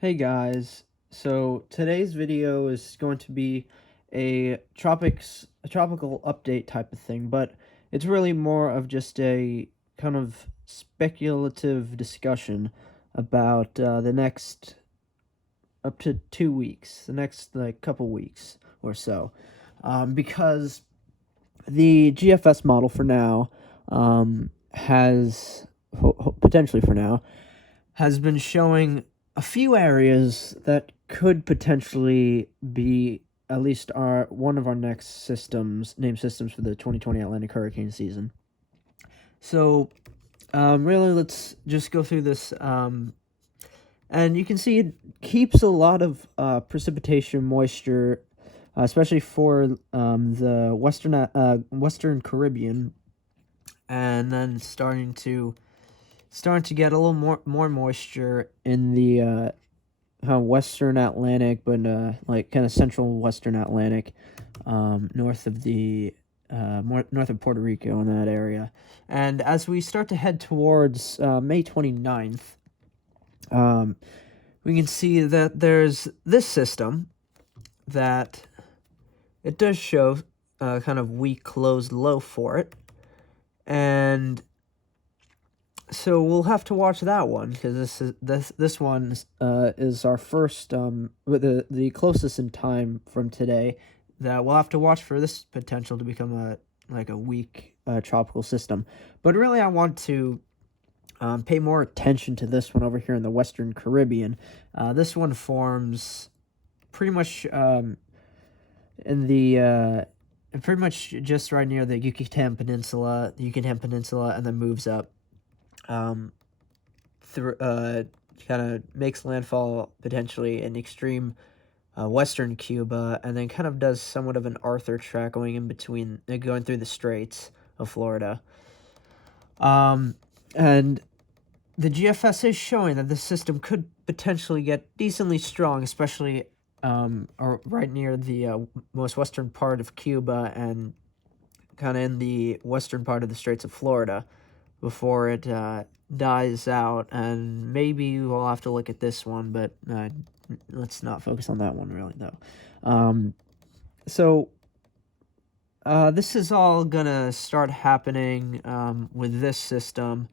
Hey guys, so today's video is going to be a tropical update type of thing, but it's really more of just a kind of speculative discussion about the next up to 2 weeks, the next couple weeks or so, because the GFS model for now has potentially for now has been showing a few areas that could potentially be at least one of our next name systems for the 2020 Atlantic hurricane season. So, really, let's just go through this. And you can see it keeps a lot of precipitation moisture, especially for the Western Caribbean, and then starting to get a little more moisture in the Western Atlantic, but like kind of central Western Atlantic, north of north of Puerto Rico in that area. And as we start to head towards May 29th, we can see that there's this system that it does show kind of weak closed low for it, and so we'll have to watch that one because this one is our first with the closest in time from today that we'll have to watch for this potential to become a weak tropical system. But really, I want to pay more attention to this one over here in the Western Caribbean. This one forms pretty much pretty much just right near the Yucatan Peninsula, and then moves up through kind of makes landfall potentially in extreme western Cuba, and then kind of does somewhat of an Arthur track going in between, going through the Straits of Florida. And the GFS is showing that the system could potentially get decently strong, especially right near the most western part of Cuba and kind of in the western part of the Straits of Florida before it dies out. And maybe we'll have to look at this one, but let's not focus on that one really, though. So this is all gonna start happening with this system.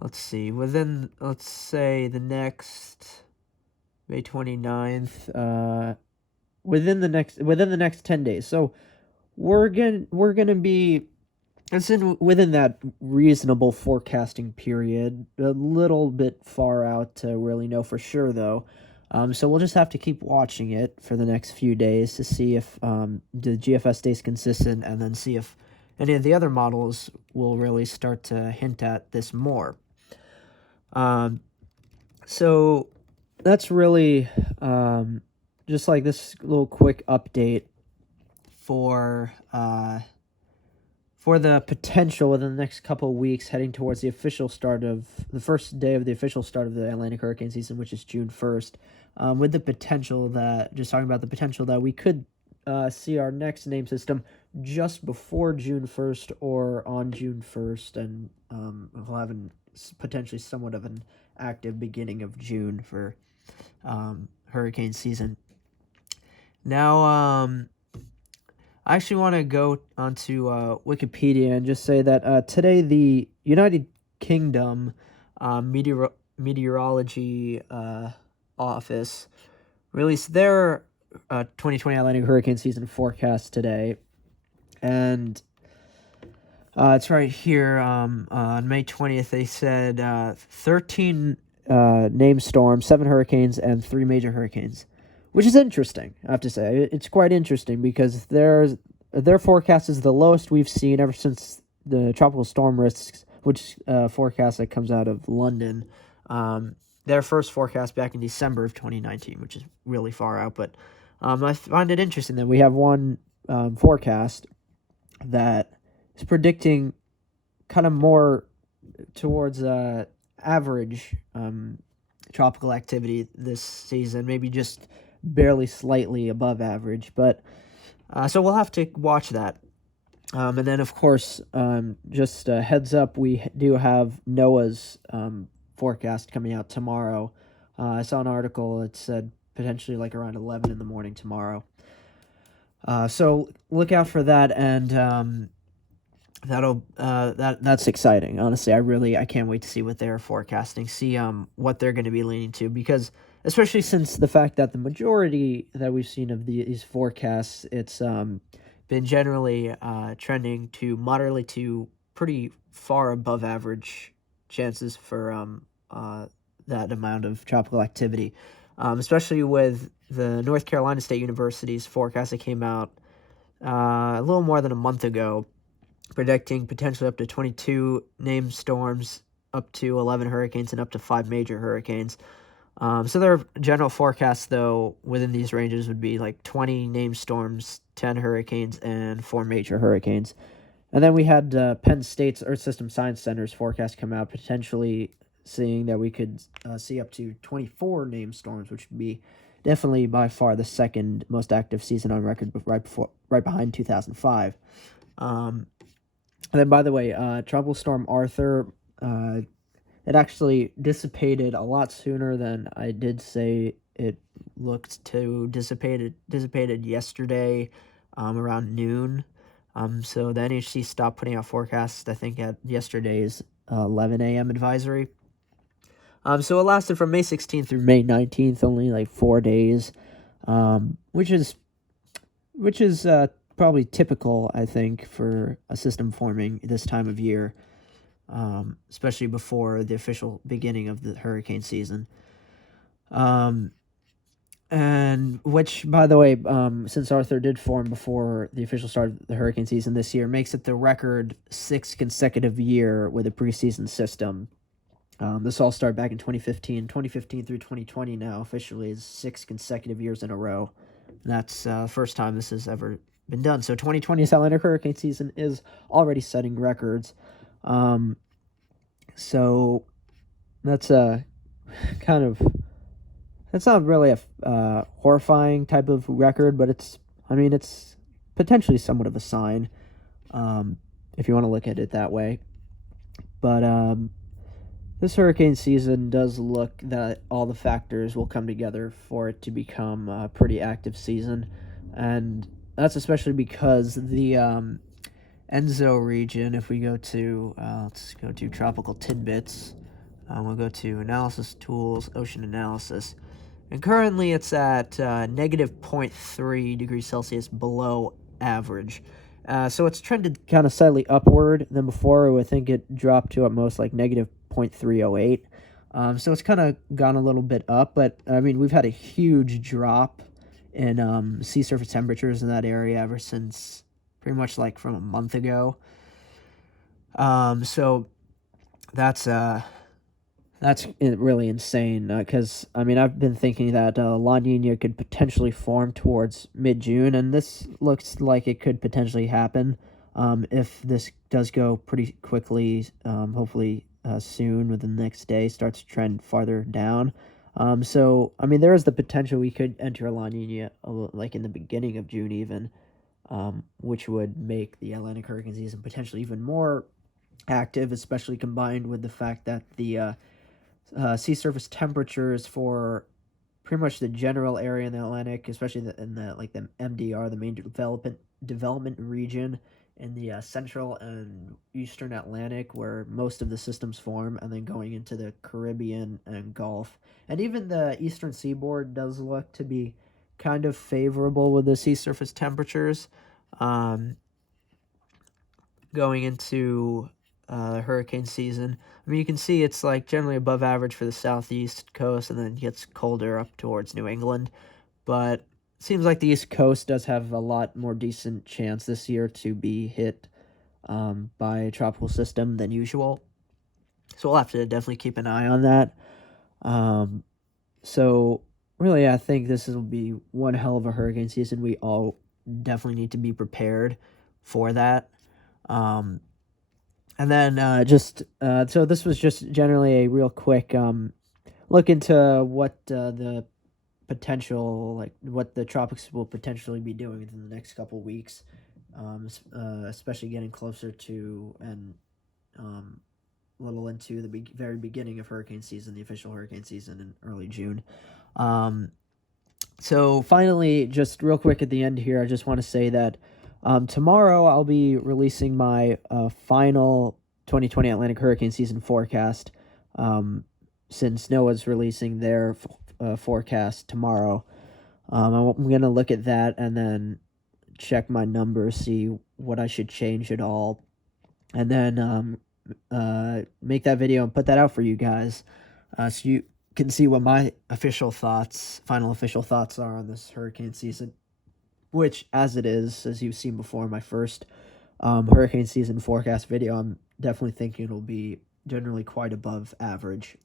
Let's see, let's say the next May 29th, within the next 10 days. So we're gonna be within that reasonable forecasting period, a little bit far out to really know for sure, though. So we'll just have to keep watching it for the next few days to see if the GFS stays consistent, and then see if any of the other models will really start to hint at this more. So that's really just like this little quick update for the potential within the next couple of weeks, heading towards the first day of the official start of the Atlantic hurricane season, which is June 1st, with the potential that we could see our next name system just before June 1st or on June 1st, and we'll have potentially somewhat of an active beginning of June for hurricane season. Now, I actually want to go onto Wikipedia and just say that today the United Kingdom Meteorology Office released their 2020 Atlantic hurricane season forecast today, and it's right here. On May 20th, they said 13 named storms, 7 hurricanes, and 3 major hurricanes, which is interesting, I have to say. It's quite interesting because their forecast is the lowest we've seen ever since the tropical storm risks, which forecast that comes out of London. Their first forecast back in December of 2019, which is really far out. But I find it interesting that we have one forecast that is predicting kind of more towards average tropical activity this season, maybe just barely slightly above average, but so we'll have to watch that. And then, of course, just a heads up, we do have Noaa's forecast coming out tomorrow, I saw an article that said potentially like around 11 in the morning tomorrow. So look out for that, and that's exciting. Honestly, I can't wait to see what they're forecasting, see what they're going to be leaning to, because especially since the fact that the majority that we've seen of these forecasts, it's been generally trending to moderately to pretty far above average chances for that amount of tropical activity, especially with the North Carolina State University's forecast that came out a little more than a month ago, predicting potentially up to 22 named storms, up to 11 hurricanes, and up to 5 major hurricanes. So their general forecast, though, within these ranges would be like 20 named storms, 10 hurricanes, and 4 major hurricanes. And then we had Penn State's Earth System Science Center's forecast come out, potentially seeing that we could see up to 24 named storms, which would be definitely by far the second most active season on record, right behind 2005. And then, by the way, Tropical Storm Arthur, it actually dissipated a lot sooner than I did say it looked to dissipate. It dissipated yesterday around noon. So the NHC stopped putting out forecasts, I think, at yesterday's 11 a.m. advisory. So it lasted from May 16th through May 19th, only like 4 days, which is probably typical, I think, for a system forming this time of year, especially before the official beginning of the hurricane season. And which, by the way, since Arthur did form before the official start of the hurricane season this year, makes it the record 6th consecutive year with a preseason system. This all started back in 2015. 2015 through 2020 now officially is 6 consecutive years in a row. And that's the first time this has ever been done. So 2020's Atlantic hurricane season is already setting records. So that's kind of... It's not really a horrifying type of record, but it's potentially somewhat of a sign, if you want to look at it that way. But this hurricane season does look that all the factors will come together for it to become a pretty active season, and that's especially because the Enzo region, if we go to, let's go to Tropical Tidbits, we'll go to Analysis Tools, Ocean Analysis. And currently it's at negative 0.3 degrees Celsius below average. So it's trended kind of slightly upward than before. I think it dropped to at most like negative 0.308. So it's kind of gone a little bit up. But, we've had a huge drop in sea surface temperatures in that area ever since pretty much like from a month ago. So that's really insane, because, I've been thinking that La Nina could potentially form towards mid-June, and this looks like it could potentially happen if this does go pretty quickly, hopefully soon, within the next day, starts to trend farther down. So, there is the potential we could enter La Nina, like in the beginning of June even, which would make the Atlantic hurricane season potentially even more active, especially combined with the fact that the sea surface temperatures for pretty much the general area in the Atlantic, especially in the MDR, the main development region in the central and eastern Atlantic, where most of the systems form, and then going into the Caribbean and Gulf, and even the eastern seaboard does look to be kind of favorable with the sea surface temperatures, going into hurricane season. You can see it's like generally above average for the southeast coast, and then it gets colder up towards New England. But it seems like the East Coast does have a lot more decent chance this year to be hit by a tropical system than usual. So we'll have to definitely keep an eye on that. So really, I think this will be one hell of a hurricane season. We all definitely need to be prepared for that. And then so this was just generally a real quick look into what the potential, like what the tropics will potentially be doing within the next couple weeks, especially getting closer to and a little into the very beginning of hurricane season, the official hurricane season in early June. So finally, just real quick at the end here, I just want to say that tomorrow I'll be releasing my final 2020 Atlantic hurricane season forecast. Since Noaa's releasing their forecast tomorrow, I'm going to look at that and then check my numbers, see what I should change at all, and then make that video and put that out for you guys, so you can see what my final official thoughts are on this hurricane season, which, as it is, as you've seen before, my first hurricane season forecast video, I'm definitely thinking it'll be generally quite above average.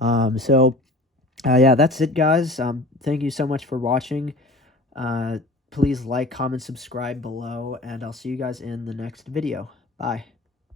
Yeah, that's it, guys. Thank you so much for watching. Please like, comment, subscribe below, and I'll see you guys in the next video. Bye.